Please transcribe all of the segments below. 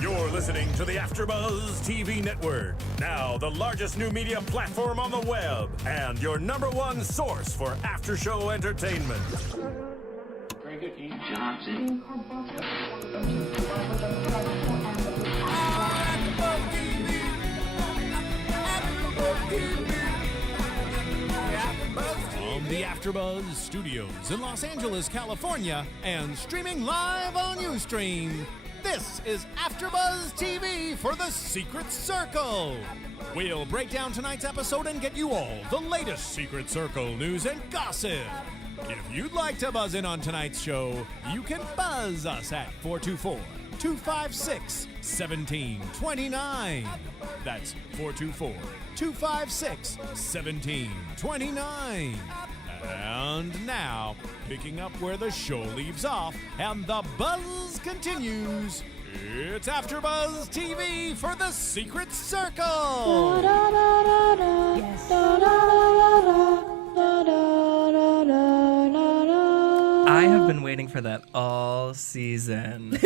You're listening to the AfterBuzz TV network, now the largest new media platform on the web, and your #1 source for after-show entertainment. Very good, Ian Johnson. From the AfterBuzz Studios in Los Angeles, California, and streaming live on Ustream, this is AfterBuzz TV for The Secret Circle. We'll break down tonight's episode and get you all the latest Secret Circle news and gossip. If you'd like to buzz in on tonight's show, you can buzz us at 424-256-1729. That's 424-256-1729. And now, picking up where the show leaves off and the buzz continues, it's AfterBuzz TV for The Secret Circle. I have been waiting for that all season.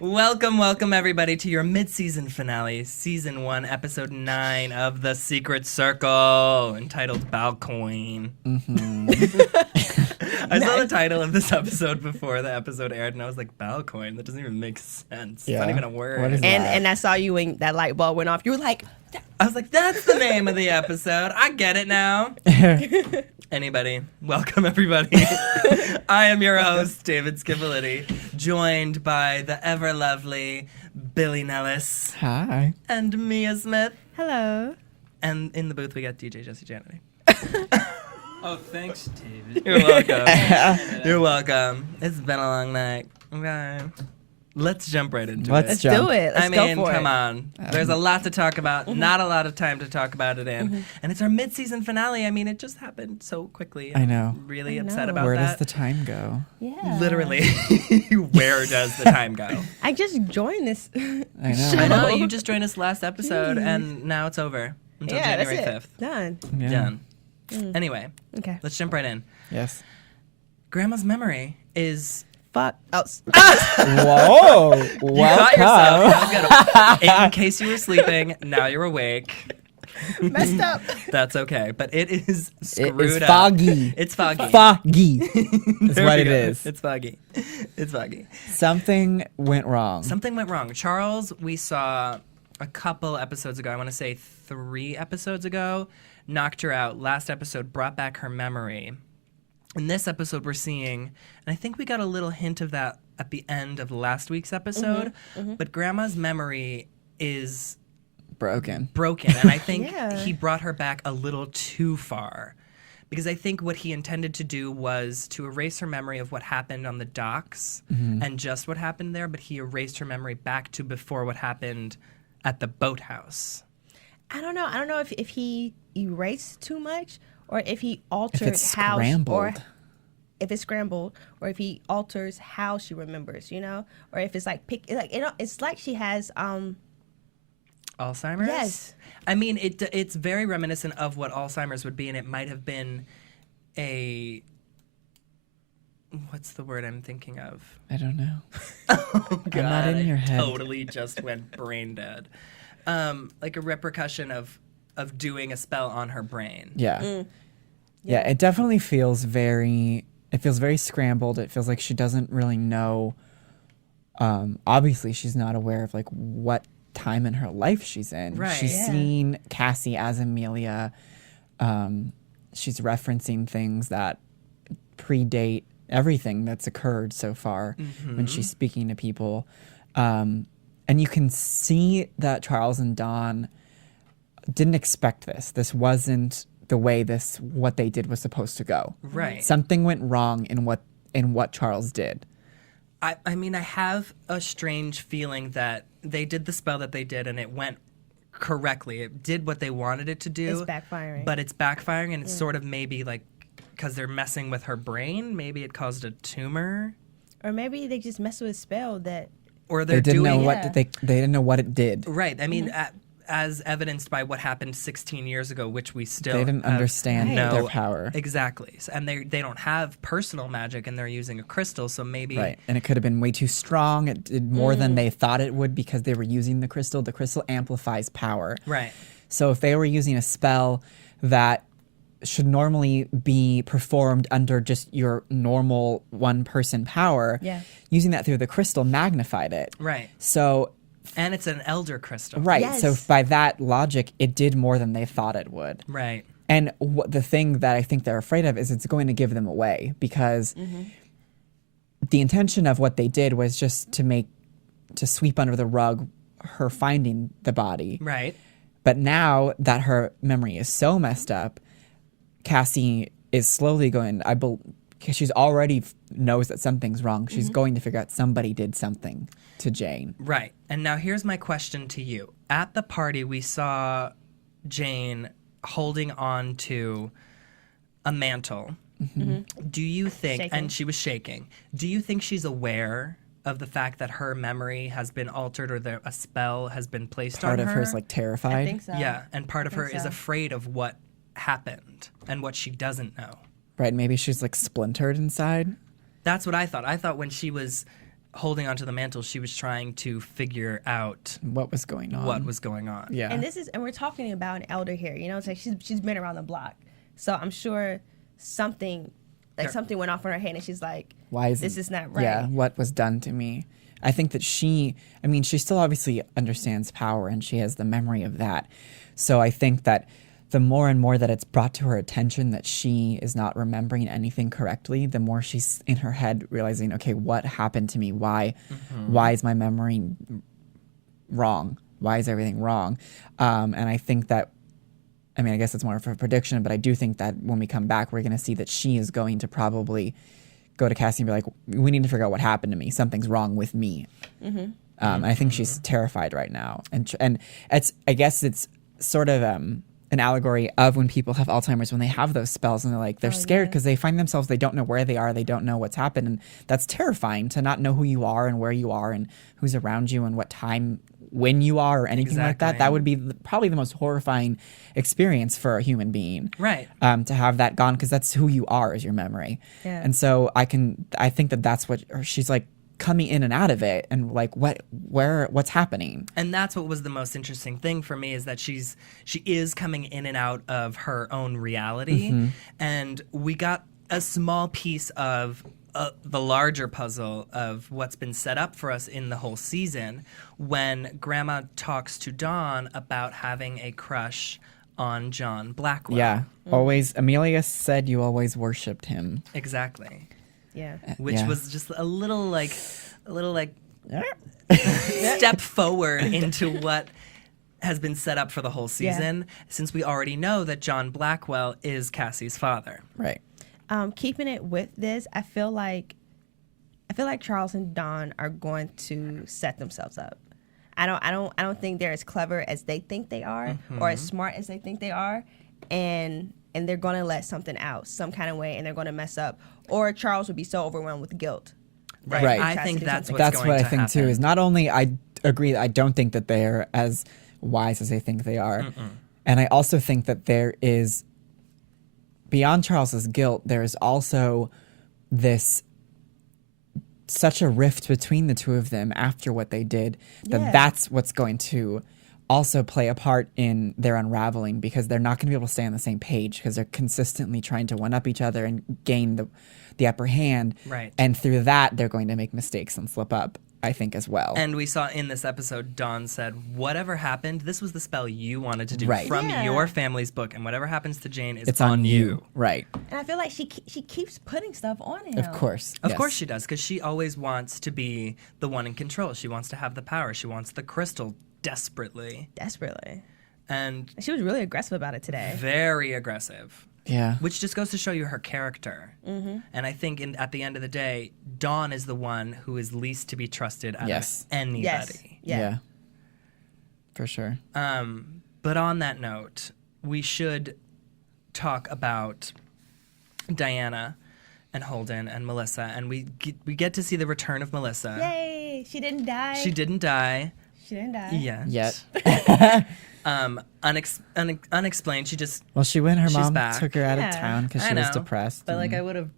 Welcome everybody to your mid-season finale, Season 1, Episode 9 of The Secret Circle, entitled Balcoin. I saw the title of this episode before the episode aired, and I was like, Balcoin? That doesn't even make sense. Yeah. It's not even a word. What is and I saw you when that light bulb went off. You were like... I was like, that's the name of the episode. I get it now. Anybody. Welcome, everybody. I am your host, David Skipoliti, joined by the ever-lovely Billy Nellis. Hi. And Mia Smith. Hello. And in the booth, we got DJ Jesse Janity. Oh, thanks, David. You're welcome. You're welcome. It's been a long night. Okay. Let's jump right into it. Let's do it. Let's go for it. Come on. There's a lot to talk about. Not a lot of time to talk about it in. And it's our mid-season finale. I mean, it just happened so quickly. I know. I'm really upset about Where that. does the time go? Yeah. Literally. Where does the time go? I just joined this. I know. show. I know. You just joined us last episode, and now it's over until January that's 5th. it. Done. Yeah. Done. Anyway, Okay. let's jump right in. Yes. Grandma's memory is... Fuck. Oh. Whoa. You caught Welcome. yourself. That was good. In case you were sleeping, now you're awake. Messed up. That's okay. But it is It screwed is up. foggy. It's foggy. Foggy. That's There what we it go. is. It's foggy. It's foggy. Something went wrong. Something went wrong. Charles, we saw a couple episodes ago, I want to say 3 episodes ago, knocked her out. Last episode brought back her memory. In this episode, we're seeing, and I think we got a little hint of that at the end of last week's episode, but Grandma's memory is broken. And I think Yeah. he brought her back a little too far. Because I think what he intended to do was to erase her memory of what happened on the docks and just what happened there, but he erased her memory back to before what happened at the boathouse. I don't know. I don't know if he erased too much or if he altered it's how scrambled. or if it's scrambled or if he alters how she remembers, or if it's like it's like she has Alzheimer's? Yes. I mean, it's very reminiscent of what Alzheimer's would be, and it might have been a... What's the word I'm thinking of? I don't know. Oh, God. I'm not in your head. Totally just went brain dead. Like a repercussion of doing a spell on her brain. Yeah. Yeah, it definitely feels very scrambled. It feels like she doesn't really know. Obviously, she's not aware of like what time in her life she's in. Right. She's Yeah. seen Cassie as Amelia. She's referencing things that predate everything that's occurred so far when she's speaking to people. And you can see that Charles and Dawn didn't expect this. This wasn't the way what they did was supposed to go. Right. Something went wrong in what Charles did. I mean, I have a strange feeling that they did the spell that they did and it went correctly. It did what they wanted it to do. It's backfiring. But it's backfiring, and it's sort of maybe like because they're messing with her brain. Maybe it caused a tumor. or maybe they just messed with a spell that Or They they're didn't doing know what they didn't know what it did. Right. I mean, as evidenced by what happened 16 years ago, which we still They didn't have understand no- their power. Exactly. And they don't have personal magic, and they're using a crystal, so maybe... Right. And it could have been way too strong. It did more than they thought it would because they were using the crystal. The crystal amplifies power. Right. So if they were using a spell that should normally be performed under just your normal one-person power, using that through the crystal magnified it. Right. So... And it's an elder crystal. Right. So Yes. by that logic, it did more than they thought it would. Right. And the thing that I think they're afraid of is it's going to give them away because the intention of what they did was just to sweep under the rug her finding the body. Right. But now that her memory is so messed up, Cassie is slowly going, because she's already knows that something's wrong. She's going to figure out somebody did something to Jane. Right. And now here's my question to you. At the party, we saw Jane holding on to a mantle. Do you think, Shaking. and she was shaking, do you think she's aware of the fact that her memory has been altered or a spell has been placed Part on of her? her is like terrified. I think so. Yeah, and part of her is so. afraid of what happened and what she doesn't know. Right. Maybe she's like splintered inside. That's what I thought. I thought when she was holding onto the mantle, she was trying to figure out What was going on? what was going on. Yeah. And we're talking about an elder here. You know, it's like she's been around the block, so I'm sure something went off in her head, and she's like, Why is this it- is not right. Yeah, what was done to me. I think that she still obviously understands power and she has the memory of that. So I think that the more and more that it's brought to her attention that she is not remembering anything correctly, the more she's in her head realizing, okay, what happened to me? Why is my memory wrong? Why is everything wrong? And I think that, I guess it's more of a prediction, but I do think that when we come back, we're going to see that she is going to probably go to Cassie and be like, we need to figure out what happened to me. Something's wrong with me. I think she's terrified right now. And I guess it's sort of an allegory of when people have Alzheimer's, when they have those spells and they're scared because they find themselves, they don't know where they are. They don't know what's happened. And that's terrifying to not know who you are and where you are and who's around you and what time, when you are or anything like that. Exactly. That would be probably the most horrifying experience for a human being. Right. To have that gone, because that's who you are is your memory. Yeah. And so I think that's what she's like coming in and out of it and like what's happening. And that's what was the most interesting thing for me is that she is coming in and out of her own reality. And we got a small piece of the larger puzzle of what's been set up for us in the whole season when Grandma talks to Dawn about having a crush on John Blackwell. Yeah. Always, Amelia said you always worshipped him. Exactly. Yeah. Which Yeah. was just a little step forward into what has been set up for the whole season, since we already know that John Blackwell is Cassie's father. Right. Keeping it with this, I feel like Charles and Dawn are going to set themselves up. I don't think they're as clever as they think they are, or as smart as they think they are, and they're going to let something out some kind of way, and they're going to mess up. Or Charles would be so overwhelmed with guilt. that Right. he I tries to think do that's something. what's That's going what I to think too. happen. Is not only I agree that I don't think that they're as wise as they think they are, and I also think that there is beyond Charles's guilt, there is also this such a rift between the two of them after what they did that that's what's going to also play a part in their unraveling, because they're not going to be able to stay on the same page because they're consistently trying to one up each other and gain the upper hand. Right. And through that, they're going to make mistakes and slip up, I think, as well. And we saw in this episode, Dawn said, whatever happened, this was the spell you wanted to do Right. from Yeah. your family's book, and whatever happens to Jane is it's on you. Right. And I feel like she keeps putting stuff on him. Of course. Of yes. course she does, because she always wants to be the one in control. She wants to have the power. She wants the crystal desperately. Desperately. And She was really aggressive about it today. very aggressive. Yeah. Which just goes to show you her character. And I think at the end of the day, Dawn is the one who is least to be trusted out Yes. of anybody. Yes. Yeah. For sure. But on that note, we should talk about Diana and Holden and Melissa, and we get to see the return of Melissa. Yay! She didn't die. She didn't die She didn't die. yet. Yet. Unexplained. She just Well, she went. Her She's mom back. took her out of Yeah. town because I she was know, depressed. But like and- I would have,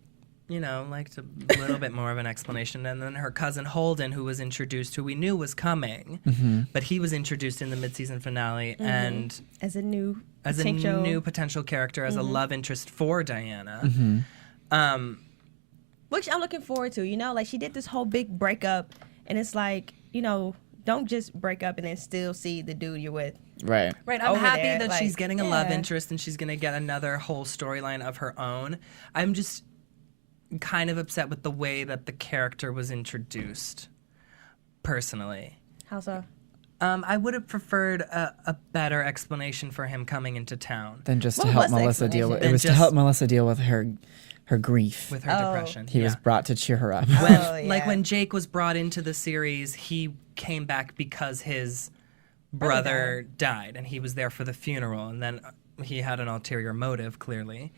liked a little bit more of an explanation. And then her cousin Holden, who was introduced, who we knew was coming, but he was introduced in the mid-season finale and As a new as a potential- new potential character, as a love interest for Diana. which I'm looking forward to. Like she did this whole big breakup, and it's like, don't just break up and then still see the dude you're with. right. Right, I'm over happy there, that like, she's getting a love yeah. interest and she's going to get another whole storyline of her own. I'm just kind of upset with the way that the character was introduced, personally. How so? I would have preferred a better explanation for him coming into town Then just to What help was the Melissa deal with explanation? it was to Then help just- Melissa deal with her grief. with her depression. He was Yeah. brought to cheer her up. When, Oh, Like yeah. when Jake was brought into the series, he came back because his brother died, and he was there for the funeral, and then he had an ulterior motive, clearly,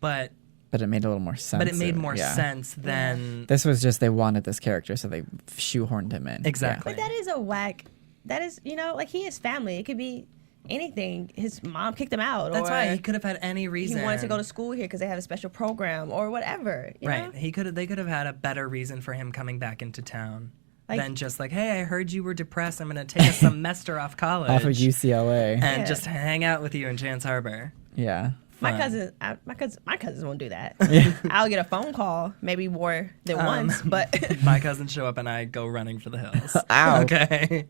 but But it made a little more sense. it made more yeah. sense than This was just they wanted this character, so they shoehorned him in. exactly. But that is a whack. That is, like he is family. It could be anything. His mom kicked him out. That's or right. He could have had any he reason. wanted to go to school here because they have a special program or whatever. You Right. know? They could have had a better reason for him coming back into town Like- than just like, hey, I heard you were depressed. I'm going to take a semester off college Off of UCLA. and Yeah. just hang out with you in Chance Harbor. yeah. My Fun. cousins won't do that. I'll get a phone call, maybe more than once, but My cousins show up and I go running for the hills. Ow. Okay.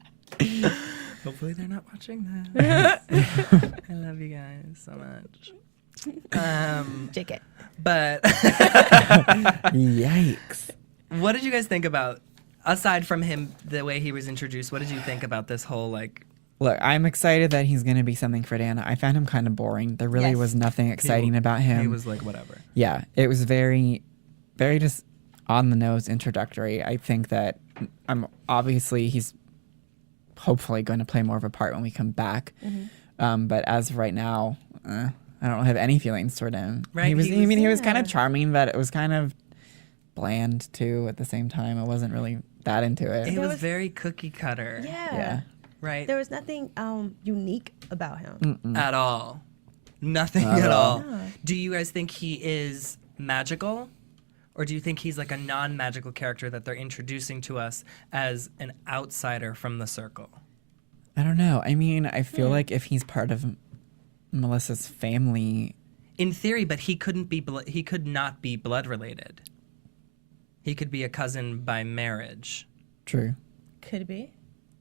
Hopefully they're not watching this. I love you guys so much. JK. But Yikes. what did you guys think about, aside from him, the way he was introduced, what did you think about this whole, like, Look, I'm excited that he's going to be something for Diana. I found him kind of boring. There really Yes. was nothing exciting about him. he was like, whatever. Yeah, it was very, very just on the nose introductory. I think that obviously he's hopefully going to play more of a part when we come back. But as of right now, I don't have any feelings toward him. Right, He was. he I mean, was- he was kind of yeah. charming, but it was kind of bland too. At the same time, I wasn't really that into it. He was was- very cookie cutter. Yeah. Right? There was nothing unique about him. At all. Nothing Not at at all. all. No. Do you guys think he is magical? Or do you think he's like a non-magical character that they're introducing to us as an outsider from the circle? I don't know. I mean, I feel like if he's part of Melissa's family, In theory, but he couldn't be. He could not be blood related. He could be a cousin by marriage. true. Could be.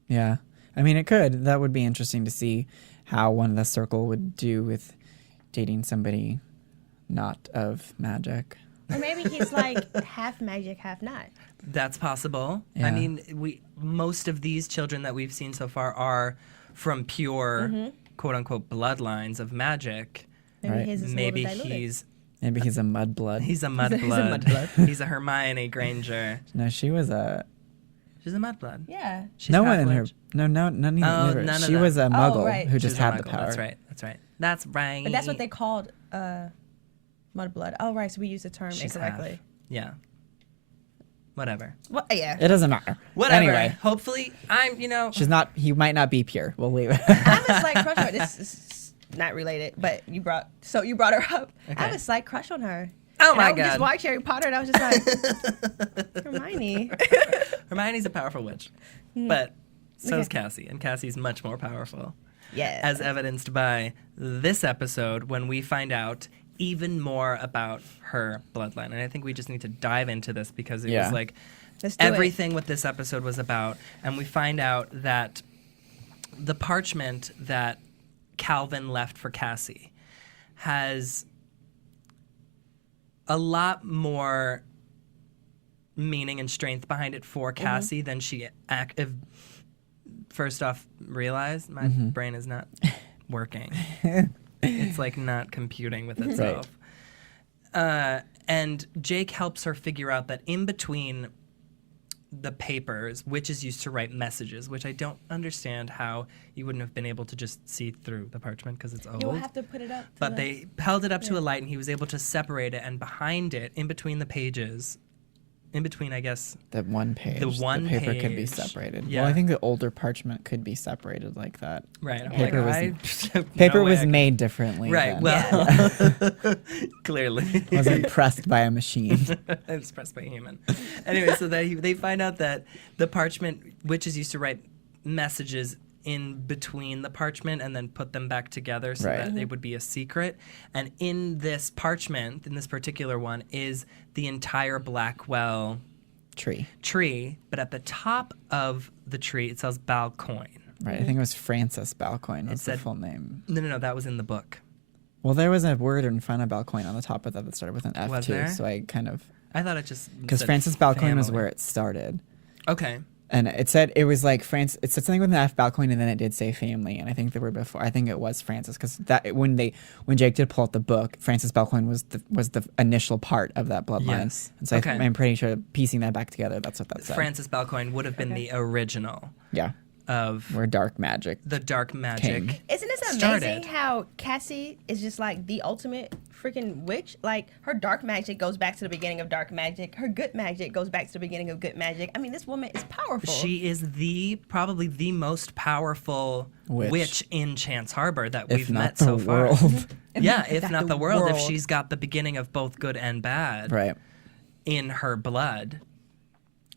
Yeah. I mean, it could. That would be interesting to see how one of the circle would do with dating somebody not of magic. Or maybe he's like half magic, half not. That's possible. I Yeah. mean, most of these children that we've seen so far are from pure, quote unquote, bloodlines of magic. Maybe Right. his is a Maybe little diluted. Maybe he's a mudblood. He's a mudblood. He's a mudblood. He's a Hermione Granger. No, she was a. She's a mudblood. Yeah. She's no one in her. half-witch. No, none Oh, of none of She them. was a muggle right. who She's just a had the muggle. power. That's right. That's right. That's right. But that's what they called mudblood. Oh, right. So we use the term She's incorrectly. half. Yeah. Whatever. Well, yeah. It doesn't matter. Whatever. Anyway, Hopefully, she's not. He might not be pure. We'll leave it. I have a slight crush on her. This is not related, but you brought her up. I have Okay. a slight crush on her. Oh And my I just God. watched Harry Potter and I was just like, Hermione. Hermione's a powerful witch, Hmm. but so's Cassie, and Cassie's much more powerful, Yeah. as evidenced by this episode when we find out even more about her bloodline. And I think we just need to dive into this because it Yeah. was like Let's do it. everything what this episode was about, and we find out that the parchment that Calvin left for Cassie has a lot more meaning and strength behind it for Cassie than she first off realized. My brain is not working. It's like not computing with itself. And Jake helps her figure out that in between the papers, which is used to write messages, which I don't understand how you wouldn't have been able to just see through the parchment because it's old. You will have to put it up. to But the- they held it up to a light, and he was able to separate it. And behind it, in between the pages, in between, I guess. The one page. The one paper could be page. separated. Yeah. Well, I think the older parchment could be separated like that. Right. I'm Paper was- like, Paper no way was I can- made differently. Right. then. Well, clearly. Wasn't pressed by a machine. It was pressed by a human. Anyway, so they find out that the parchment, witches used to write messages in between the parchment and then put them back together so Right. that it would be a secret. And in this parchment, in this particular one, is the entire Blackwell Tree. but at the top of the tree it says Balcoin. Right. I think it was Francis Balcoin was the said- full name. No, that was in the book. Well, there was a word in front of Balcoin on the top of that started with an F Was too. there? So I kind of I thought it just because said Francis Balcoin was family. where it started. Okay. And it said it was like France. It said something with an F Balcoin, and then it did say family. And I think the word before. I think it was Francis because that when Jake did pull out the book, Francis Balcoin was the initial part of that bloodline. Yes. And so Okay. I'm pretty sure piecing that back together, that's what that said. Francis Balcoin would have been the original Yeah, of where dark magic. the dark magic. King. Isn't this amazing started. how Cassie is just like the ultimate freaking witch? Like her dark magic goes back to the beginning of dark magic. Her good magic goes back to the beginning of good magic. I mean, this woman is powerful. She is probably the most powerful witch in Chance Harbor that If we've not met the so far. world. Yeah, if Not not the the world, if world. she's got the beginning of both good and bad Right. in her blood,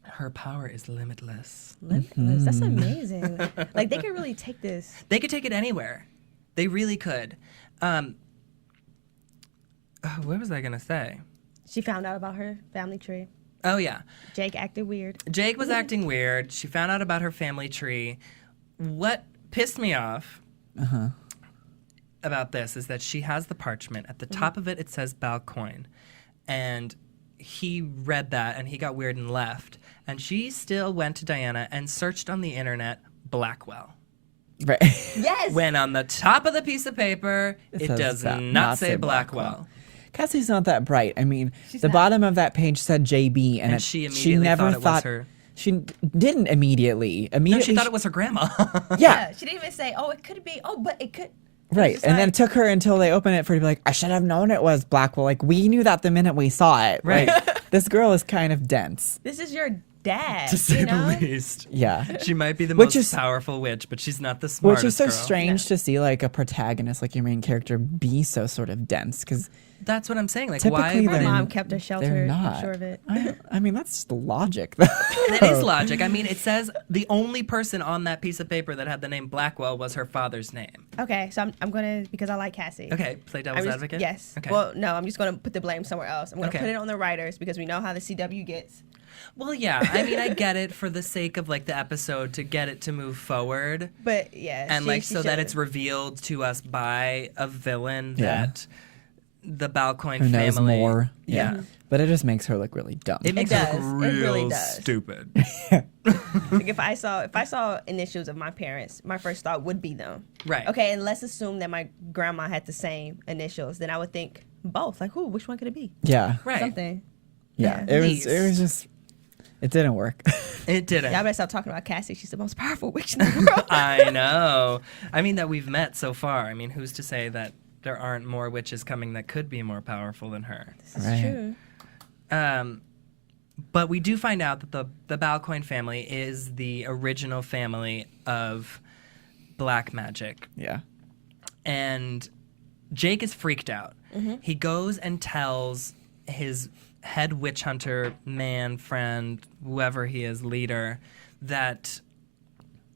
her power is limitless. Limitless. That's amazing. Like they could really take this. They could take it anywhere. They really could. What was I gonna say? She found out about her family tree. Oh yeah, Jake acted weird. Jake was acting weird. She found out about her family tree. What pissed me off about this is that she has the parchment. At the top of it, it says Balcoin. And he read that and he got weird and left. And she still went to Diana and searched on the internet Blackwell. Right. Yes. When on the top of the piece of paper, it says does that- not say Blackwell. Cassie's not that bright. I mean, the not. bottom of that page said JB, and, And she immediately never thought it was her. She didn't immediately. No, she thought it was her grandma. Yeah, She didn't even say, "Oh, it could be." Oh, but it could. right. just And then like- it took her until they opened it for her to be like, I should have known it was Blackwell. Like, we knew that the minute we saw it. Right. Like, this girl is kind of dense. This is your dad. to say you know? the least. Yeah. She might be the Which most is- powerful witch, but she's not the smartest Which is so girl. strange to see, like, a protagonist, like your main character, be so sort of dense. Because That's what I'm saying. Like, typically why? Her they're- mom kept her they're sheltered. not. I'm sure of it. I mean, that's just logic, though. That is logic. I mean, it says the only person on that piece of paper that had the name Blackwell was her father's name. Okay, so I'm gonna, because I like Cassie. Okay, play I'm devil's just- advocate? Yes. Okay. Well, no, I'm just gonna put the blame somewhere else. I'm gonna Okay. put it on the writers because we know how the CW gets. Well, yeah. I mean, I get it for the sake of, like, the episode to get it to move forward. But yeah, And, she- like, she so that should've. it's revealed to us by a villain Yeah. that the Balcoin Who knows family... more. Yeah. But it just makes her look really dumb. It makes does. her look It real really does. stupid. Like if I saw initials of my parents, my first thought would be them. Right. Okay, and let's assume that my grandma had the same initials, then I would think both. Like, who? Which one could it be? Yeah. Right. Something. Yeah. Yeah. It was just, it didn't work. It didn't. Y'all better stop talking about Cassie. She's the most powerful witch in the world. I know. I mean, that we've met so far. I mean, who's to say that there aren't more witches coming that could be more powerful than her? This is Right. true. But we do find out that the Balcoin family is the original family of black magic. Yeah. And Jake is freaked out. He goes and tells his head witch hunter, man, friend, whoever he is, leader, that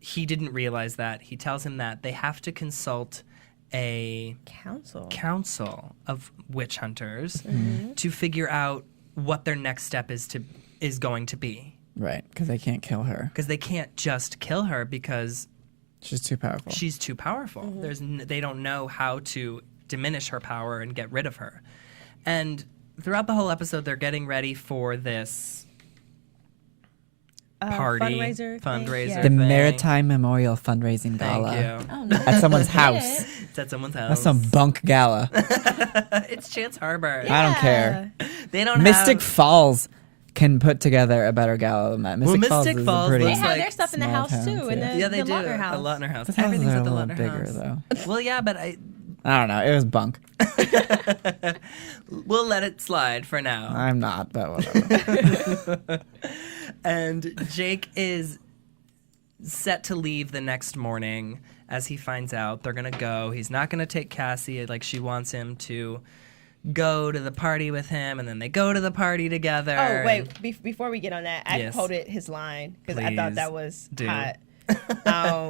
he didn't realize that. He tells him that they have to consult a council of witch hunters to figure out what their next step is going to be. Right. Because they can't kill her. Because they can't just kill her because She's too powerful. she's too powerful. They don't know how to diminish her power and get rid of her. And throughout the whole episode, they're getting ready for this party fundraiser thing? fundraiser the thing. Maritime Memorial Fundraising Thank Gala. you. Oh, no. At someone's house. It's at someone's house. That's some bunk gala. It's Chance Harbor. I don't care. They don't Mystic have... Falls can put together a better gala than that. Mystic Falls Mystic is Falls a pretty They looks have like their stuff in the small house towns, too, in yeah. the, Yeah, they the do. Lautner house. The Lautner house. Those houses Everything's are at a the little Lautner bigger house. though. Well, yeah, but I don't know. It was bunk. We'll let it slide for now. I'm not, but whatever. And Jake is set to leave the next morning as he finds out they're going to go. He's not going to take Cassie like she wants him to go to the party with him, and then they go to the party together. Oh, wait. Before we get on that, I Yes. quoted his line because I thought that was do. hot.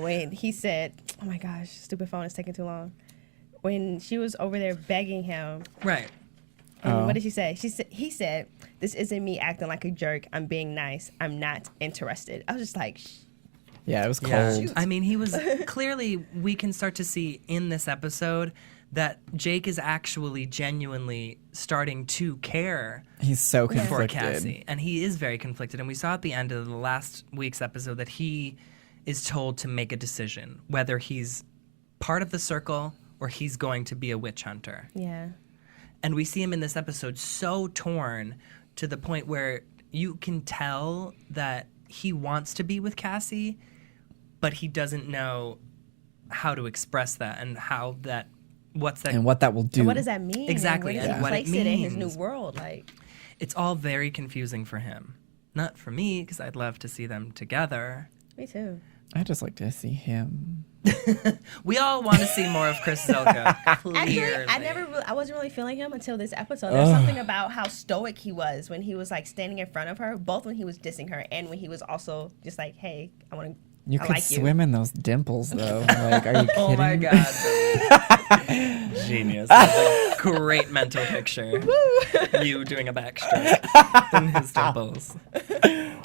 When he said, oh my gosh, stupid phone is taking too long. When she was over there begging him, Right. and what did she say? He said, this isn't me acting like a jerk. I'm being nice. I'm not interested. I was just like, Yeah, it was Yeah. cold. I mean, he was clearly, we can start to see in this episode that Jake is actually genuinely starting to care He's so for conflicted. Cassie. And he is very conflicted. And we saw at the end of the last week's episode that he is told to make a decision whether he's part of the circle or he's going to be a witch hunter. yeah. And we see him in this episode so torn to the point where you can tell that he wants to be with Cassie, but he doesn't know how to express that and how that, what's that. And what that will do. And what does that mean? Exactly, Where does and he what it place it in his means. new world? Like, It's all very confusing for him. Not for me, because I'd love to see them together. me too. I just like to see him. We all want to see more of Chris Zilka, clearly. Actually, I wasn't really feeling him until this episode. There's something about how stoic he was when he was like standing in front of her, both when he was dissing her and when he was also just like, "Hey, I want to." You I could like you. swim in those dimples, though. Like, are you kidding? Oh my god. Genius. That's a great mental picture. You doing a backstroke in his dimples.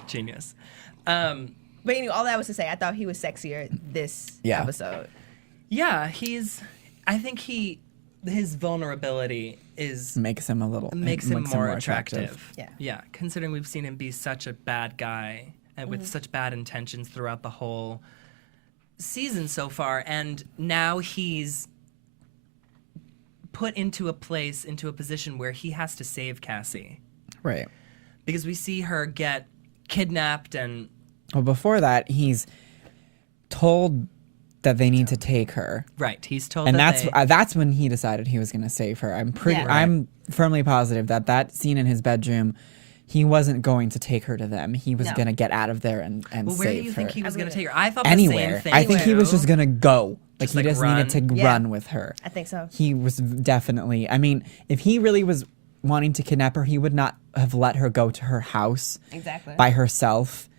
Genius. But anyway, all that was to say, I thought he was sexier this Yeah. episode. Yeah, I think his vulnerability Makes him a little. makes him more attractive. Yeah. Yeah, considering we've seen him be such a bad guy and with such bad intentions throughout the whole season so far, and now he's put into a position where he has to save Cassie. Right. Because we see her get kidnapped and Well, before that, he's told that they need to take her. he's told And that that's when he decided he was going to save her. I'm firmly positive that scene in his bedroom, he wasn't going to take her to them. He was No. going to get out of there and well, save where do you her. think he was going to take her? I thought Anywhere. the same thing. I think he was too. just going to go. Like, Just, he like, just needed to Yeah. run with her. I think so. He was definitely, I mean, if he really was wanting to kidnap her, he would not have let her go to her house Exactly. by herself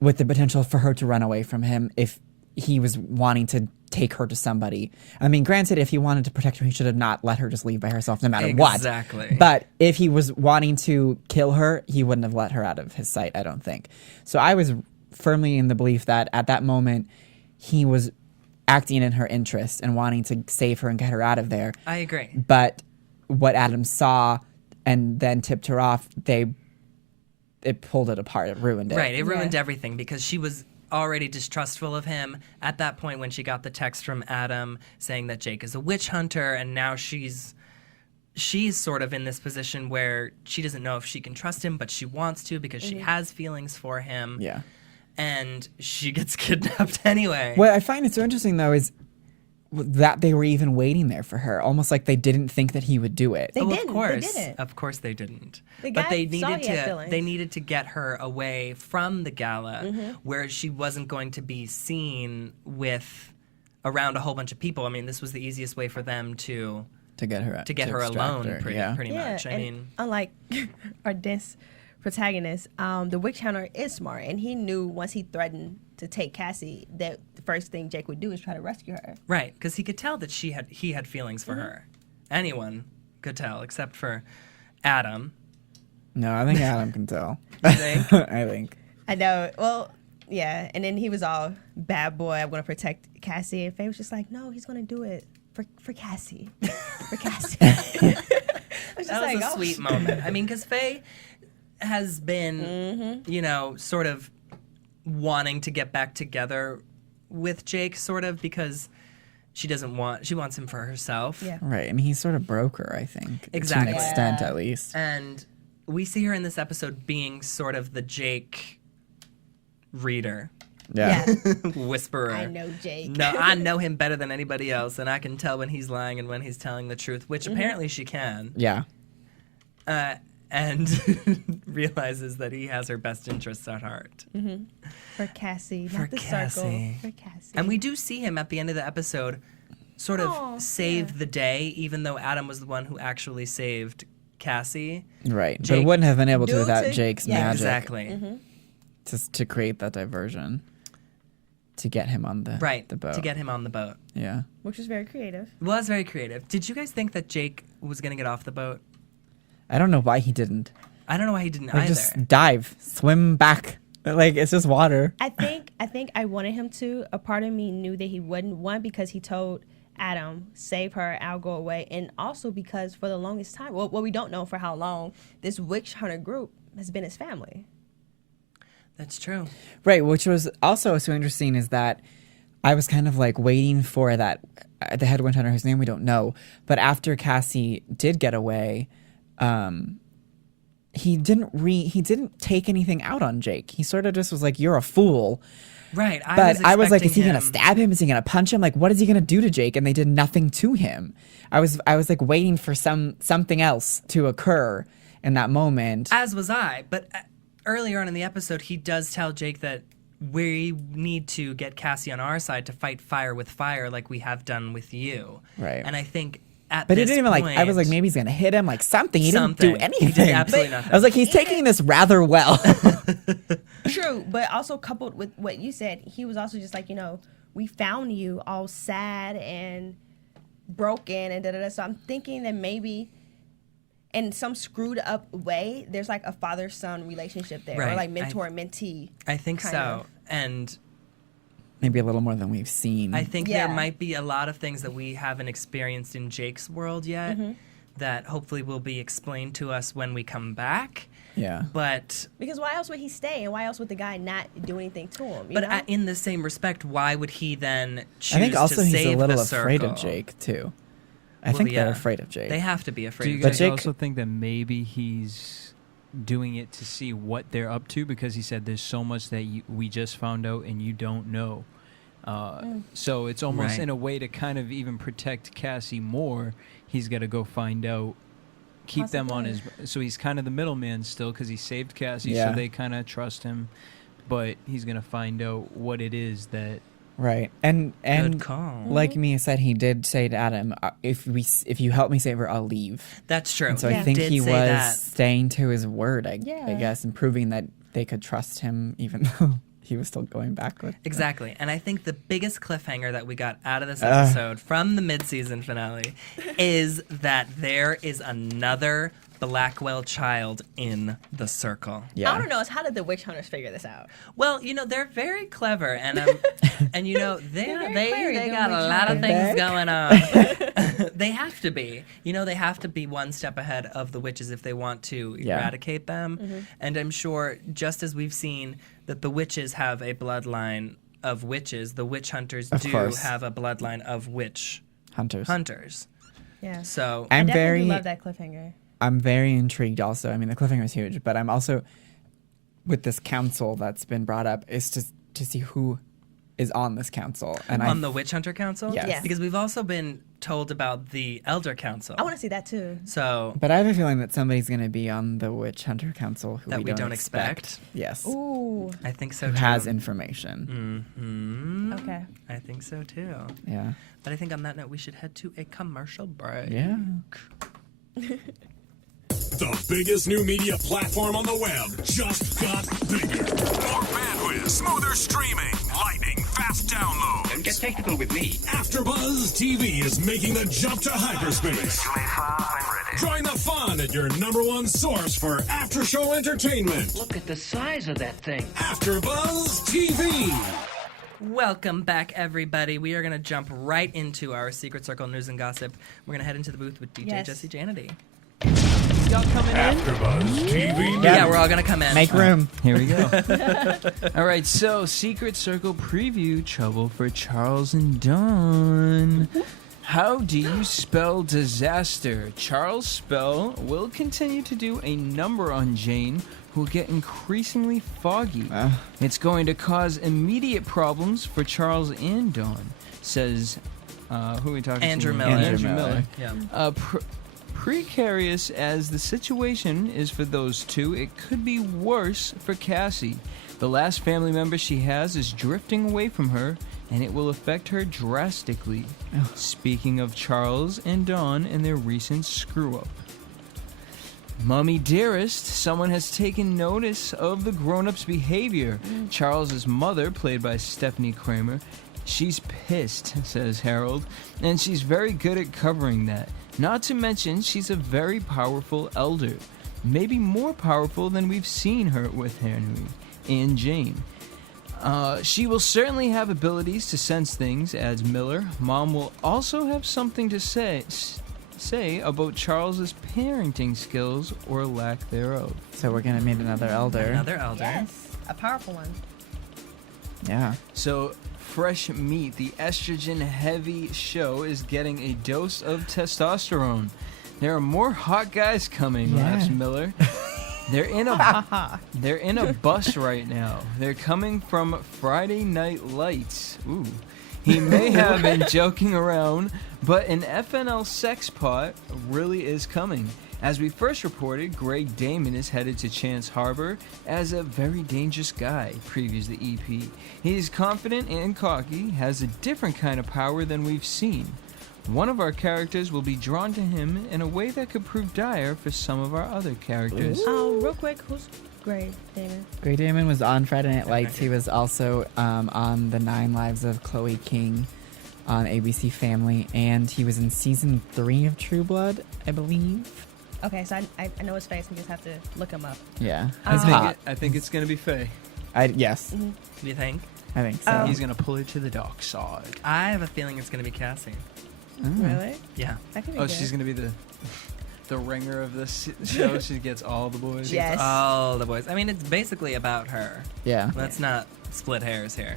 with the potential for her to run away from him if he was wanting to take her to somebody. I mean, granted, if he wanted to protect her, he should have not let her just leave by herself no matter what. Exactly. But if he was wanting to kill her, he wouldn't have let her out of his sight, I don't think. So I was firmly in the belief that at that moment, he was acting in her interest and wanting to save her and get her out of there. I agree. But what Adam saw and then tipped her off, it pulled it apart. It ruined it. Right, it ruined everything because she was already distrustful of him at that point when she got the text from Adam saying that Jake is a witch hunter, and now she's sort of in this position where she doesn't know if she can trust him, but she wants to because she has feelings for him. Yeah. And she gets kidnapped anyway. What I find is so interesting, though, is that they were even waiting there for her, almost like they didn't think that he would do it. They didn't. Of course. They didn't. Of course they didn't. The But guy they saw needed he had to feelings. they needed to get her away from the gala where she wasn't going to be seen with around a whole bunch of people. I mean, this was the easiest way for them to To get her her alone pretty yeah. much. I and mean, unlike our dense protagonist, the witch hunter is smart, and he knew once he threatened to take Cassie that the first thing Jake would do is try to rescue her. right, because he could tell that he had feelings for her. Anyone could tell except for Adam. No, I think Adam can tell. You think? I think. I know. Well, yeah. And then he was all bad boy. I'm going to protect Cassie. And Faye was just like, no, he's going to do it for Cassie. For Cassie. I was just That was like, a oh, sweet moment. I mean, because Faye has been, sort of wanting to get back together with Jake, sort of, because she wants him for herself. Yeah. Right. And he sort of broke her, I think. Exactly. To an extent, Yeah. at least. And we see her in this episode being sort of the Jake reader. Yeah. Whisperer. I know Jake. No, I know him better than anybody else, and I can tell when he's lying and when he's telling the truth, which Mm-hmm. apparently she can. Yeah. And realizes that he has her best interests at heart. For Cassie, For not the Cassie. circle. For Cassie. And we do see him at the end of the episode sort of Aw, save the day, even though Adam was the one who actually saved Cassie. Right. But Jake- wouldn't have been able to Due without to- Jake's yeah, magic. Exactly. Just to create that diversion. To get him on the Right. the boat. To get him on the boat. Yeah. Which was very creative. Was very creative. Did you guys think that Jake was going to get off the boat? I don't know why he didn't. I don't know why he didn't Like either. just dive, swim back. Like it's just water. I think I wanted him to. A part of me knew that he wouldn't. One, because he told Adam, save her, I'll go away. And also because for the longest time, well, we don't know for how long, this witch hunter group has been his family. That's true. Right, which was also so interesting is that I was kind of like waiting for that the head witch hunter whose name we don't know, but after Cassie did get away, he didn't take anything out on Jake. He sort of just was like, "You're a fool." Right. But I was like, "Is he expecting gonna stab him? Is he gonna punch him? Like, what is he gonna do to Jake?" And they did nothing to him. I was like waiting for something else to occur in that moment. As was I. But earlier on in the episode, he does tell Jake that we need to get Cassie on our side to fight fire with fire like we have done with you. Right. And I think at But he this didn't even point, I was like, maybe he's gonna hit him, like something. He didn't Something. do He anything. did absolutely nothing. I was like, he's taking this rather well. True, but also coupled with what you said, he was also just like, we found you all sad and broken and da-da-da. So I'm thinking that maybe in some screwed up way, there's like a father-son relationship there, Right. or like mentor-mentee. I think kind so. of. And Maybe a little more than we've seen. I think Yeah. there might be a lot of things that we haven't experienced in Jake's world yet that hopefully will be explained to us when we come back. Yeah. But Because why else would he stay, and why else would the guy not do anything to him? You but know? in the same respect, why would he then choose I think also to he's save a little the afraid circle? of Jake too. I Well, think they're yeah. afraid of Jake. They have to be Do afraid you of But guys Jake- also think that maybe he's doing it to see what they're up to? Because he said there's so much that we just found out and you don't know. So it's almost Right. in a way to kind of even protect Cassie more. He's got to go find out, keep them on his. So he's kind of the middleman still because he saved Cassie, Yeah. so they kind of trust him. But he's gonna find out what it is that. Right. And Good call. like Mia said, he did say to Adam, if you help me save her, I'll leave. That's true. And so Yeah. I think Did he say was that. staying to his word, I Yeah. guess, and proving that they could trust him even though he was still going back with Exactly. And I think the biggest cliffhanger that we got out of this episode from the mid-season finale is that there is another Blackwell child in the circle. Yeah. I don't know. Is how did the witch hunters figure this out? Well, they're very clever, and and very clever, they the got a witch lot of hunters. things going on. They have to be. They have to be one step ahead of the witches if they want to Yeah. eradicate them. And I'm sure, just as we've seen that the witches have a bloodline of witches, the witch hunters Of do course. have a bloodline of witch hunters. Yeah. So I I'm definitely very love that cliffhanger. I'm very intrigued also. I mean, the cliffhanger is huge, but I'm also with this council that's been brought up is to see who is on this council. And on the Witch Hunter Council? Yes. Yes. Because we've also been told about the Elder Council. I want to see that too. So but I have a feeling that somebody's going to be on the Witch Hunter Council who that we don't expect. Yes. Ooh. I think so Who too. has information. Okay. I think so too. Yeah. But I think on that note, we should head to a commercial break. Yeah. The biggest new media platform on the web just got bigger. More bandwidth, smoother streaming, lightning fast downloads. Don't get technical with me. AfterBuzz TV is making the jump to hyperspace. Join the fun at your #1 source for after-show entertainment. Look at the size of that thing. AfterBuzz TV. Welcome back, everybody. We are going to jump right into our Secret Circle news and gossip. We're going to head into the booth with DJ Yes. Jesse Janity. Y'all coming in? AfterBuzz TV. Yeah, we're all going to come in. Make room. Here we go. All right, so Secret Circle preview, trouble for Charles and Dawn. How do you spell disaster? Charles Spell will continue to do a number on Jane, who will get increasingly foggy. It's going to cause immediate problems for Charles and Dawn, says, who are we talking Andrew to? Miller. Andrew Miller. Yeah. Precarious as the situation is for those two, it could be worse for Cassie. The last family member she has is drifting away from her, and it will affect her drastically. Speaking of Charles and Dawn and their recent screw-up. Mummy Dearest, someone has taken notice of the grown-up's behavior. Charles's mother, played by Stephanie Kramer, she's pissed, says Harold, and she's very good at covering that. Not to mention, she's a very powerful elder. Maybe more powerful than we've seen her with Henry and Jane. She will certainly have abilities to sense things, adds Miller. Mom will also have something to say about Charles's parenting skills or lack thereof. So we're gonna meet another elder. Another elder. Yes, a powerful one. Yeah. So, fresh meat, the estrogen-heavy show is getting a dose of testosterone. There are more hot guys coming, laughs Miller. They're in a bus right now. They're coming from Friday Night Lights. Ooh. He may have been joking around, but an FNL sex pot really is coming. As we first reported, Greg Damon is headed to Chance Harbor as a very dangerous guy, previews the EP. He's confident and cocky, has a different kind of power than we've seen. One of our characters will be drawn to him in a way that could prove dire for some of our other characters. Real quick, who's Greg Damon? Greg Damon was on Friday Night Lights. He was also on The 9 Lives of Chloe King on ABC Family, and he was in season 3 of True Blood, I believe. Okay, so I know his face. We just have to look him up. Yeah, he's hot. I think it's going to be Faye. Yes, Do you think? I think so. He's going to pull her to the dark side. I have a feeling it's going to be Cassie. Really? Yeah. That could be Oh, good. she's going to be the ringer of this show. She gets all the boys. Yes. All the boys. I mean, it's basically about her. Yeah. Let's not split hairs here.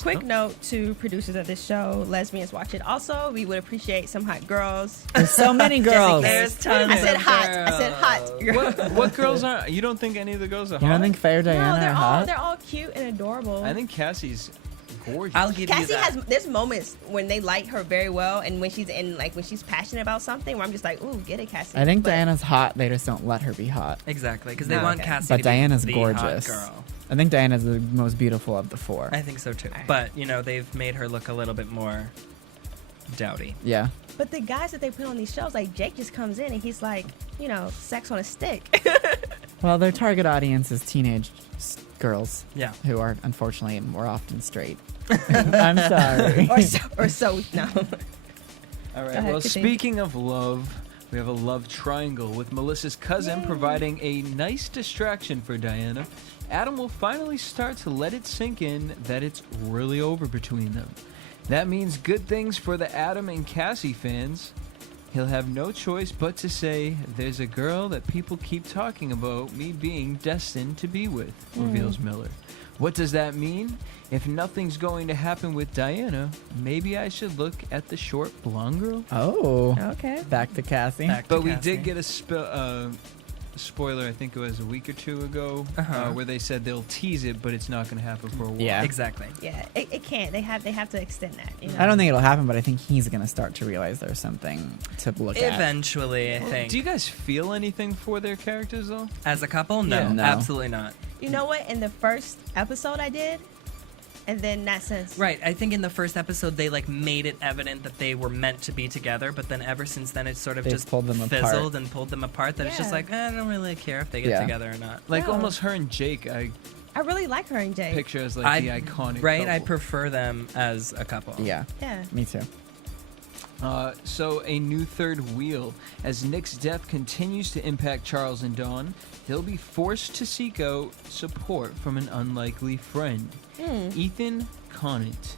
Quick note to producers of this show, lesbians watch it. Also, we would appreciate some hot girls. There's so many girls. There's tons I said of hot. girls. I said hot. What girls are? You don't think any of the girls are hot? You don't think Faye or Diana No, are hot? they're all cute and adorable. I think Cassie's gorgeous. I'll give you Cassie that. there's moments when they like her very well, and when she's when she's passionate about something, where I'm just like, ooh, get it, Cassie. I think But Diana's hot. They just don't let her be hot. Exactly, because they Oh, want okay. Cassie But to Diana's be the gorgeous. hot girl. I think Diana's the most beautiful of the four. I think so too. Alright. But, you know, they've made her look a little bit more dowdy. Yeah. But the guys that they put on these shows, like Jake just comes in and he's like, sex on a stick. Well, their target audience is teenage girls Yeah. who are unfortunately more often straight. I'm sorry. or so no. All right. Go ahead, Well, continue. speaking of love, we have a love triangle with Melissa's cousin providing a nice distraction for Diana. Adam will finally start to let it sink in that it's really over between them. That means good things for the Adam and Cassie fans. He'll have no choice but to say, there's a girl that people keep talking about me being destined to be with, reveals Miller. What does that mean? If nothing's going to happen with Diana, maybe I should look at the short blonde girl? Oh. Okay. Back to Cassie. Back to But we Cassie. did get a spoiler, I think it was a week or two ago, where they said they'll tease it, but it's not going to happen for a while. Yeah. Exactly. Yeah, it can't. They have to extend that. I don't think it'll happen, but I think he's going to start to realize there's something to look at. Eventually, I think. Do you guys feel anything for their characters, though? As a couple, no, Yeah. No. absolutely not. You know what? In the first episode, I did, and then not since. Right. I think in the first episode they made it evident that they were meant to be together, but then ever since then it's sort of They've just pulled them fizzled apart. and pulled them apart. That it's just Yeah. I don't really care if they get Yeah. together or not. Like No. almost her and Jake, I I really like her and Jake. picture as like the iconic right. I couple. prefer them as a couple. Yeah. Yeah. Me too. So a new third wheel. As Nick's death continues to impact Charles and Dawn, they'll be forced to seek out support from an unlikely friend, Ethan Conant.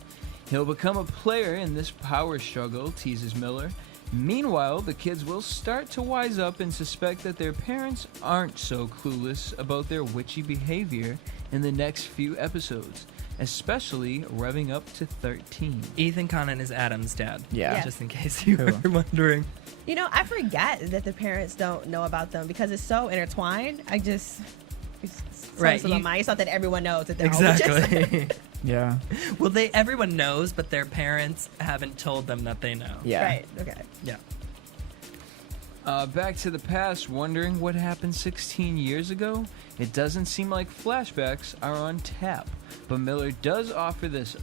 He'll become a player in this power struggle, teases Miller. Meanwhile, the kids will start to wise up and suspect that their parents aren't so clueless about their witchy behavior in the next few episodes, especially revving up to 13. Ethan Conant is Adam's dad. Yeah. Just in case you Who? were wondering. I forgot that the parents don't know about them because it's so intertwined. Right, So you- it's not that everyone knows that they're all witches. Exactly. Yeah. Well, everyone knows, but their parents haven't told them that they know. Yeah. Right. Okay. Yeah. Back to the past, wondering what happened 16 years ago? It doesn't seem like flashbacks are on tap, but Miller does offer this.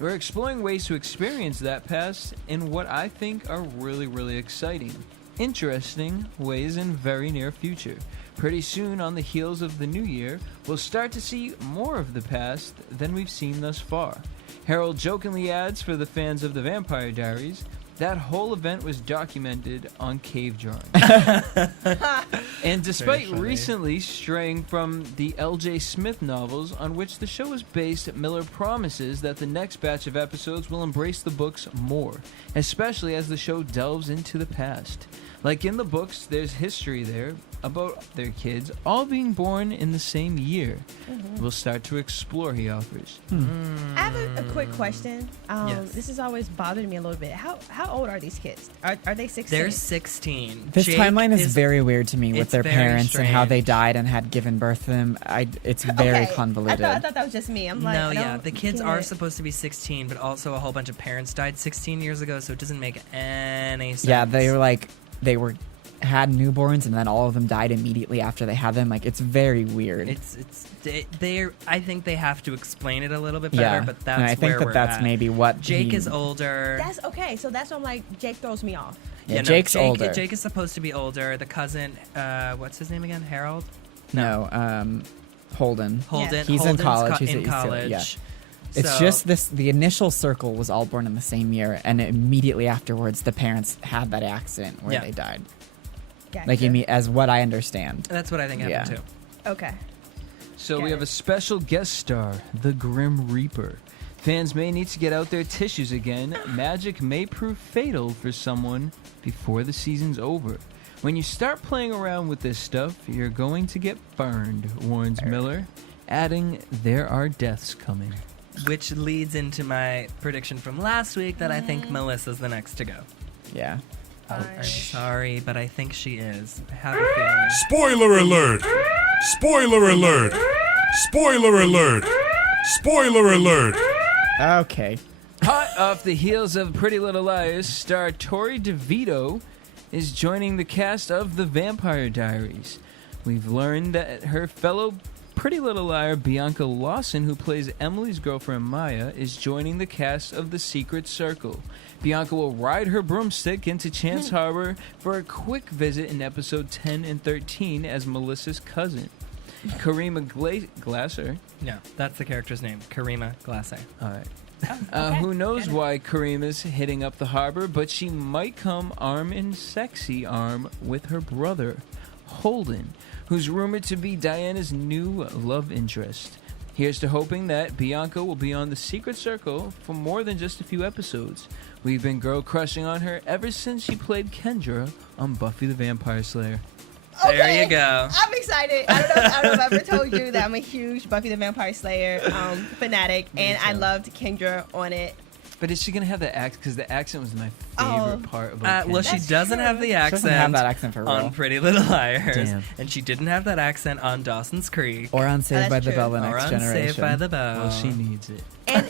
We're exploring ways to experience that past in what I think are really, really exciting, interesting ways in very near future. Pretty soon, on the heels of the new year, we'll start to see more of the past than we've seen thus far. Harold jokingly adds for the fans of the Vampire Diaries, that whole event was documented on cave drawings. And despite recently straying from the L.J. Smith novels on which the show is based, Miller promises that the next batch of episodes will embrace the books more, especially as the show delves into the past. Like in the books, there's history there about their kids all being born in the same year. We'll start to explore, he offers. I have a quick question. Yes. This has always bothered me a little bit. How old are these kids? Are they 16? They're 16. This Jake timeline is very weird to me with it's their very parents and how they strange. died and had given birth to them. It's very Okay. convoluted. I thought that was just me. I'm like, No, I yeah, don't the kids get are it. supposed to be 16, but also a whole bunch of parents died 16 years ago, so it doesn't make any sense. Yeah, they had newborns and then all of them died immediately after they had them. Like, it's very weird. I think they have to explain it a little bit better, but that's and I think where we're that's at. maybe what Jake is older. That's okay. So that's why I'm like, Jake throws me off. Yeah, no, Jake's older. Jake is supposed to be older. The cousin, what's his name again? Harold? No, Holden. Holden. He's in Holden's college. He's in college. Yeah. It's So- just this. The initial circle was all born in the same year, and immediately afterwards, the parents had that accident where Yeah. they died. Gotcha. Like, as what I understand. That's what I think happened Yeah. too. Okay. So we Got have a it. special guest star, the Grim Reaper. Fans may need to get out their tissues again. Magic may prove fatal for someone before the season's over. When you start playing around with this stuff, you're going to get burned, warns Miller, adding, there are deaths coming. Which leads into my prediction from last week that I think Melissa's the next to go. Yeah. I'm sorry, but I think she is. I have a feeling. Spoiler alert! Spoiler alert! Spoiler alert! Spoiler alert! Okay. Hot off the heels of Pretty Little Liars, star Tori DeVito is joining the cast of The Vampire Diaries. We've learned that her fellow Pretty Little Liar, Bianca Lawson, who plays Emily's girlfriend Maya, is joining the cast of The Secret Circle. Bianca will ride her broomstick into Chance Harbor for a quick visit in episode 10 and 13 as Melissa's cousin. Karima Glasser. No, that's the character's name. Karima Glasse. All right. Who knows why Karima's hitting up the harbor, but she might come arm in sexy arm with her brother, Holden, who's rumored to be Diana's new love interest. Here's to hoping that Bianca will be on The Secret Circle for more than just a few episodes. We've been girl crushing on her ever since she played Kendra on Buffy the Vampire Slayer. There you go. I'm excited. I don't know if I've ever told you that I'm a huge Buffy the Vampire Slayer fanatic, and I loved Kendra on it. But is she going to have that accent? Because the accent was my Oh. favorite part of Well, she That's doesn't true. have the She accent, doesn't have that accent for real. on Pretty Little Liars, Damn. and she didn't have that accent on Dawson's Creek Or on Saved that's by the true. Bell, the or next on generation. Saved by the Bell. Well, she needs it.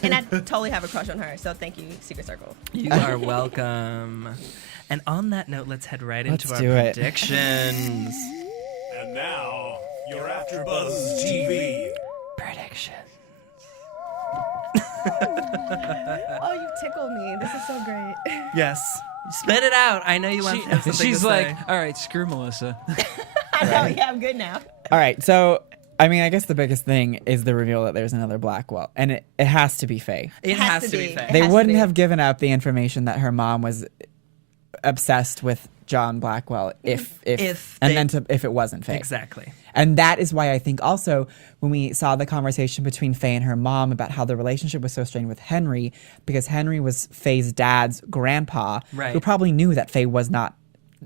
And I totally have a crush on her, so thank you, Secret Circle. You are welcome. And on that note, let's head right into Let's our do it. predictions. And now, your AfterBuzz TV. Predictions. Oh, you tickled me. This is so great. Yes. Spit it out. I know you want to have something She's to like, say. all right, screw Melissa. I know. Yeah, I'm good now. All right, so I mean, I guess the biggest thing is the reveal that there's another Blackwell, and it has to be Faye. It has to be fair. It They has to wouldn't be. have given out the information that her mom was obsessed with John Blackwell if it wasn't Faye. Exactly. And that is why I think also when we saw the conversation between Faye and her mom about how the relationship was so strained with Henry, because Henry was Faye's dad's grandpa, Right. who probably knew that Faye was not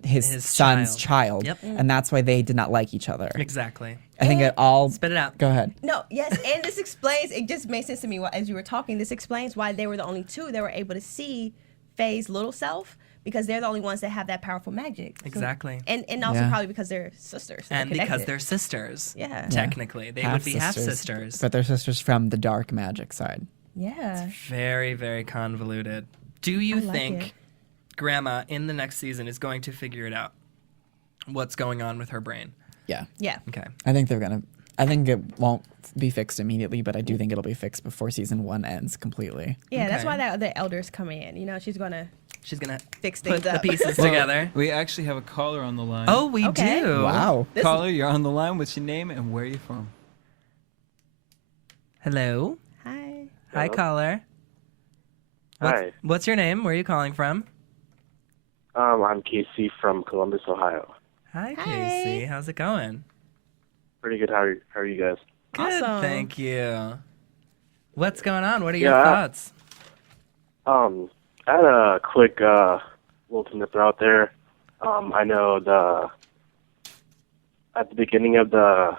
his son's child. Yep. And that's why they did not like each other. Exactly. I think it all... Spit it out. Go ahead. No, yes, and this explains, it just made sense to me as you were talking. This explains why they were the only two that were able to see Faye's little self, because they're the only ones that have that powerful magic. Exactly. And also Yeah. probably because they're sisters. so And they're because connected. they're sisters. Yeah. Technically. They would be half-sisters. But they're sisters from the dark magic side. Yeah. Very, very convoluted. Do you I like think it. Grandma in the next season is going to figure it out? What's going on with her brain? Yeah. Yeah. Okay. I think I think it won't be fixed immediately, but I do think it'll be fixed before season 1 ends completely. Yeah, that's Okay. why the elders come in. You know, she's going to She's going to fix put things the up. pieces Well, together. We actually have a caller on the line. Oh, we Okay. do. Wow. Caller, you're on the line. What's your name and where are you from? Hello. Hi. Hi, Hello. caller. Hi. What's your name? Where are you calling from? I'm Casey from Columbus, Ohio. Hi, Hi. Casey. How's it going? Pretty good. How are you guys? Good, Awesome. thank you. What's going on? What are your Yeah, thoughts? I had a quick little thing to throw out there. I know at the beginning of the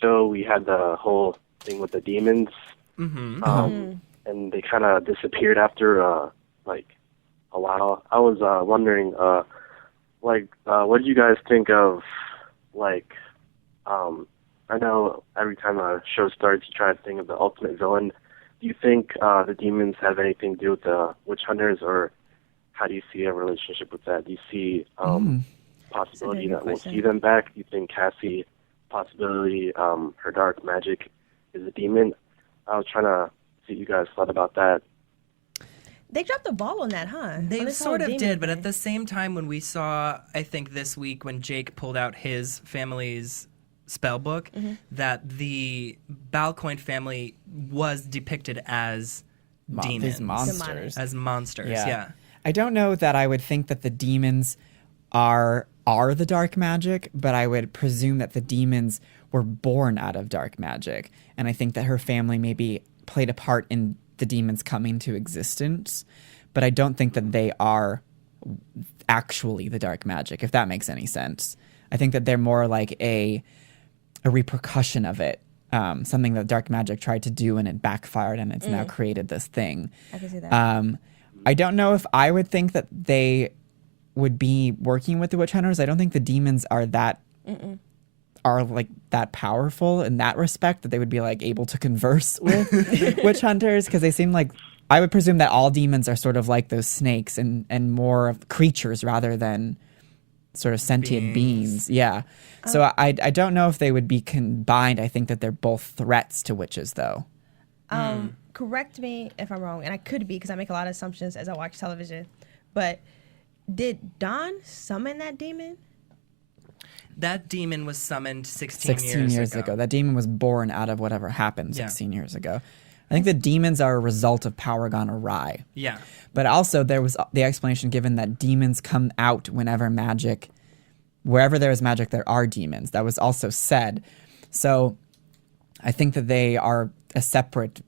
show we had the whole thing with the demons, Mm-hmm. and they kind of disappeared after like a while. I was wondering, what do you guys think of like? I know every time a show starts, you try to think of the ultimate villain. Do you think the demons have anything to do with the witch hunters, or how do you see a relationship with that? Do you see possibility good that we'll question. see them back? Do you think Cassie, possibility, her dark magic is a demon? I was trying to see what you guys thought about that. They dropped the ball on that, huh? They On this sort whole of demon did, but thing. at the same time, when we saw, I think this week, when Jake pulled out his family's spell book, that the Balcoin family was depicted as demons. These monsters. As monsters, Yeah. yeah. I don't know that I would think that the demons are the dark magic, but I would presume that the demons were born out of dark magic. And I think that her family maybe played a part in the demons coming to existence, but I don't think that they are actually the dark magic, if that makes any sense. I think that they're more like a repercussion of it, something that dark magic tried to do and it backfired and it's now created this thing. I can see that. I don't know if I would think that they would be working with the witch hunters. I don't think the demons are that powerful in that respect that they would be like able to converse with witch hunters, because they seem like, I would presume that all demons are sort of like those snakes and more of creatures rather than sort of sentient beings. Yeah. So I don't know if they would be combined. I think that they're both threats to witches, though. Correct me if I'm wrong, and I could be because I make a lot of assumptions as I watch television. But did Dawn summon that demon? That demon was summoned 16 years ago. That demon was born out of whatever happened Yeah. 16 years ago. I think the demons are a result of power gone awry. Yeah. But also there was the explanation given that demons come out wherever there is magic, there are demons. That was also said. So I think that they are a separate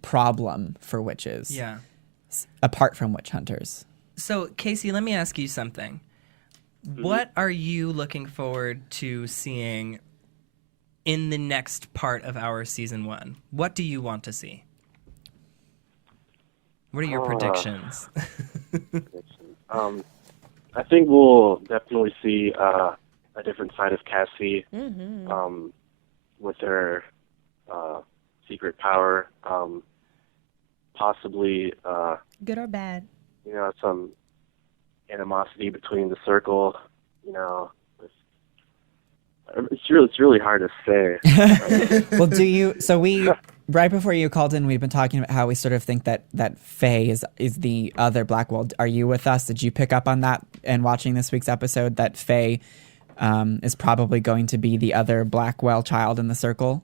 problem for witches, Yeah. apart from witch hunters. So, Casey, let me ask you something. What are you looking forward to seeing in the next part of our season 1? What do you want to see? What are your predictions? I think we'll definitely see a different side of Cassie with her secret power, possibly Good or bad? some animosity between the circle. It's really hard to say. Well, right before you called in, we've been talking about how we sort of think that Faye is the other Blackwell. Are you with us? Did you pick up on that and watching this week's episode that Faye is probably going to be the other Blackwell child in the circle?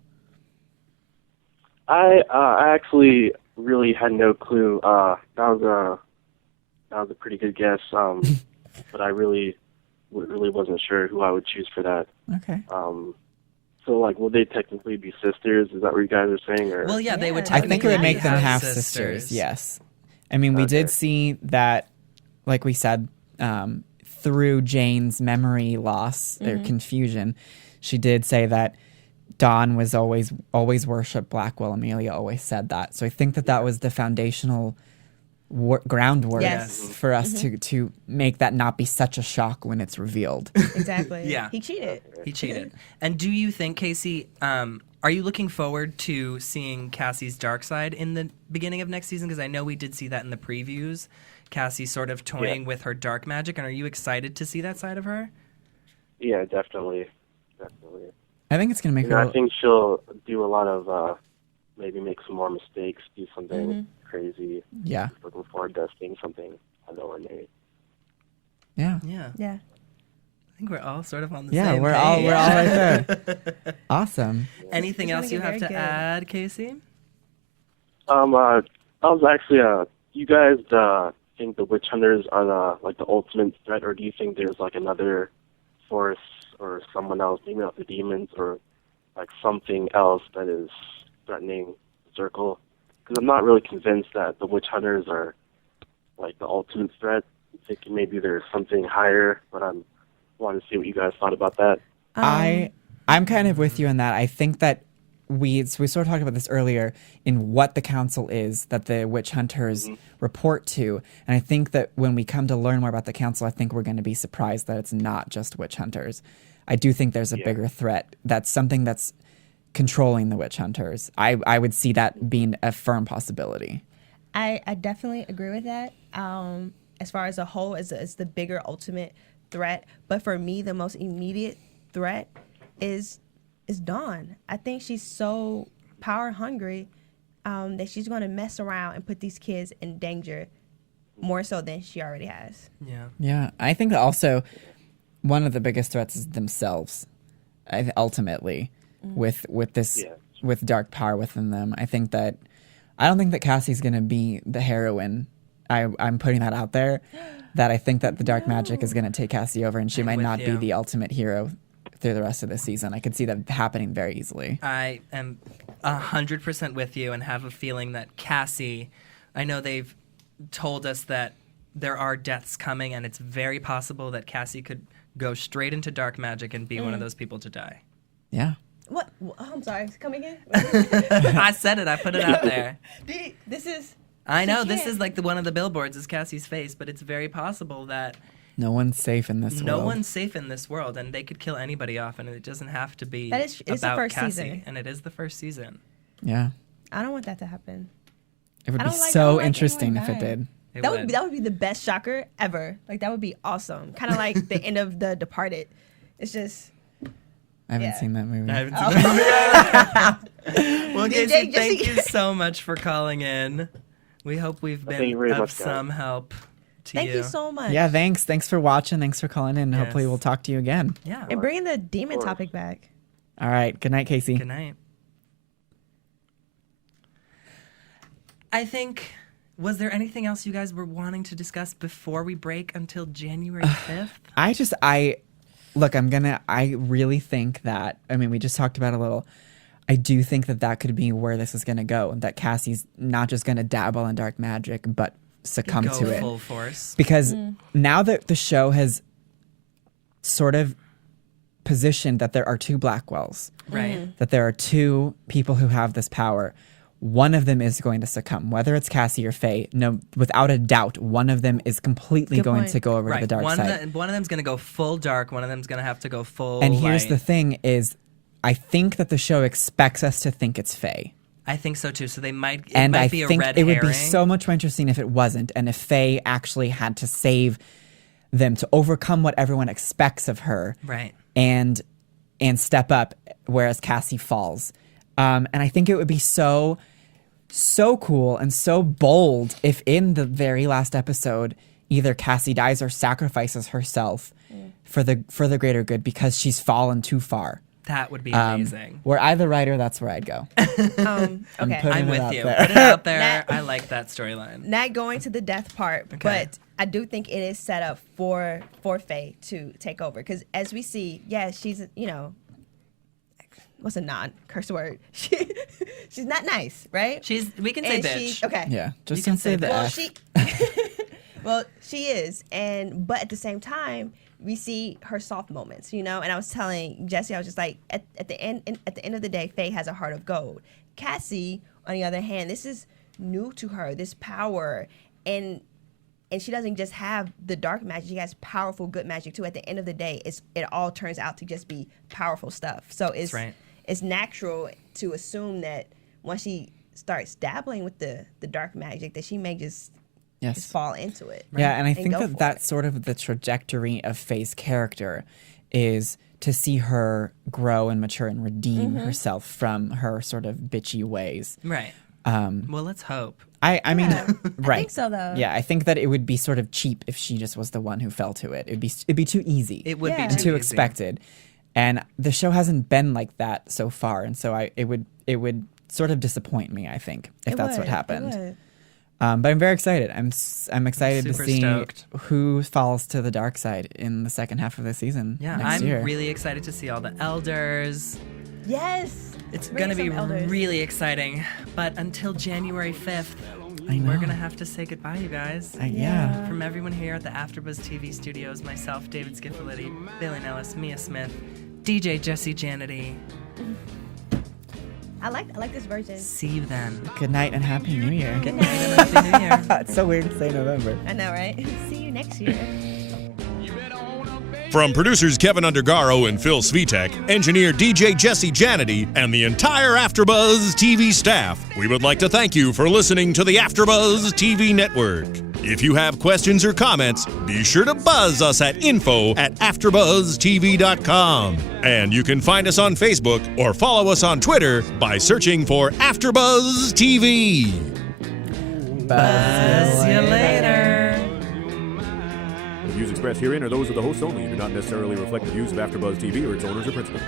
I actually really had no clue. That was a pretty good guess. But I really wasn't sure who I would choose for that. Okay. So, will they technically be sisters? Is that what you guys are saying? Or? Well, yeah, they would Yeah. I think it would technically make them be half sisters. Yes. I mean, we did see that, like we said, through Jane's memory loss or confusion, she did say that Dawn was always worshipped Blackwell. Amelia always said that. So I think that was the foundational groundwork Yes. for us to make that not be such a shock when it's revealed. Exactly. Yeah. He cheated. He cheated. And do you think, Casey, are you looking forward to seeing Cassie's dark side in the beginning of next season? Because I know we did see that in the previews. Cassie sort of toying with her dark magic. And are you excited to see that side of her? Yeah, definitely. I think it's going to make her. I think she'll do a lot of maybe make some more mistakes, do something crazy. Yeah. Looking forward to seeing something unordinary. Yeah. Yeah. Yeah. I think we're all sort of on the Yeah, same we're page. all right there. Awesome. Anything It's gonna else you get have very to good. add, Casey? I was actually you guys think the witch hunters are the ultimate threat, or do you think there's like another force or someone else, maybe not the demons, or like something else that is threatening the circle? Because I'm not really convinced that the witch hunters are like the ultimate threat. I'm thinking maybe there's something higher, but I wanted to see what you guys thought about that. I'm kind of with you on that. I think that we sort of talked about this earlier in what the council is that the witch hunters report to. And I think that when we come to learn more about the council, I think we're going to be surprised that it's not just witch hunters. I do think there's a bigger threat. That's something that's controlling the witch hunters. I would see that being a firm possibility. I definitely agree with that. As far as a whole, as the bigger ultimate threat. But for me, the most immediate threat is Dawn. I think she's so power hungry that she's going to mess around and put these kids in danger more so than she already has. Yeah. Yeah, I think that also one of the biggest threats is themselves. Ultimately, with this with dark power within them, I don't think that Cassie's gonna be the heroine. I'm putting that out there. That I think that the dark magic is gonna take Cassie over, and she might with not be you. the ultimate hero through the rest of the season. I could see that happening very easily. I am 100% with you and have a feeling that Cassie, I know they've told us that there are deaths coming, and it's very possible that Cassie could go straight into dark magic and be one of those people to die. Yeah. What? Oh, I'm sorry. Come again? I said it. I put it out there. This is... I know She this can't. is like one of the billboards is Cassie's face, but it's very possible that No one's safe in this no world. one's safe in this world, and they could kill anybody off, and it doesn't have to be That is- it's the about first Cassie. season. And it is the first season. Yeah. I don't want that to happen. It would I be don't like- I so don't like interesting anyone if it dying. did. It That would be the best shocker ever. Like, that would be awesome. Kind of like the end of The Departed. It's just... I haven't Yeah. seen that movie. I haven't seen that yet. Well, DJ, Casey, just thank see- you so much for calling in. We hope we've Thank been you very of much, guys. some help to Thank you so much. Yeah, thanks. Thanks for watching. Thanks for calling in. Hopefully Yes. we'll talk to you again. Yeah. And bringing the demon course. topic back. All right. Good night, Casey. Good night. I think, was there anything else you guys were wanting to discuss before we break until January 5th? I really think that, we just talked about it a little. I do think that could be where this is going to go, and that Cassie's not just going to dabble in dark magic, but succumb Go to it. full force. Because now that the show has sort of positioned that there are two Blackwells, Right. that there are two people who have this power, one of them is going to succumb, whether it's Cassie or Faye. No, without a doubt, one of them is completely Good going point. to go over to Right. the dark side. One of them's going to go full dark. One of them's going to have to go full And here's the light. thing is, I think that the show expects us to think it's Faye. I think so too. So they might. It And might I be a think red it would herring. be so much more interesting if it wasn't, and if Faye actually had to save them to overcome what everyone expects of her, Right. and step up, whereas Cassie falls. And I think it would be so cool and so bold if in the very last episode either Cassie dies or sacrifices herself for the greater good because she's fallen too far. That would be amazing. Were I the writer, that's where I'd go. Okay. putting I'm it with out you. there. Put it out there. That- I like that storyline. Not going to the death part, Okay. but I do think it is set up for Faye to take over. Because as we see, she's, what's a non-curse word? She's not nice, right? We can say And bitch. okay. Yeah, just You can don't say say the that. Well, F. she is, but at the same time, we see her soft moments, And I was telling Jesse, I was just like, at the end of the day, Faye has a heart of gold. Cassie, on the other hand, this is new to her, this power, and she doesn't just have the dark magic; she has powerful good magic too. At the end of the day, it all turns out to just be powerful stuff. So it's natural to assume that once she starts dabbling with the dark magic, that she may just fall into it. Right? Yeah, and I think that's sort of the trajectory of Faye's character, is to see her grow and mature and redeem herself from her sort of bitchy ways. Right. Well, let's hope. I mean, right. I think so, though. Yeah, I think that it would be sort of cheap if she just was the one who fell to it. It'd be too easy. It would be too easy. expected. And the show hasn't been like that so far, and so it would sort of disappoint me, I think, if that's what happened. But I'm very excited. I'm excited to see who falls to the dark side in the second half of the season. Yeah, next year. I'm really excited to see all the elders. Yes. It's going to be really exciting. But until January 5th, we're going to have to say goodbye, you guys. Yeah. From everyone here at the AfterBuzz TV studios, myself, David Skiffolitti, Bailey Nellis, Mia Smith, DJ Jesse Janity. I like this version. See you then. Good night and Happy New Year. Good night and Happy New Year. It's so weird to say November. I know, right? See you next year. From producers Kevin Undergaro and Phil Svitek, engineer DJ Jesse Janity, and the entire AfterBuzz TV staff, we would like to thank you for listening to the AfterBuzz TV network. If you have questions or comments, be sure to buzz us at info@AfterBuzzTV.com. And you can find us on Facebook or follow us on Twitter by searching for AfterBuzz TV. Buzz you later. The views expressed herein are those of the hosts only and do not necessarily reflect the views of AfterBuzz TV or its owners or principals.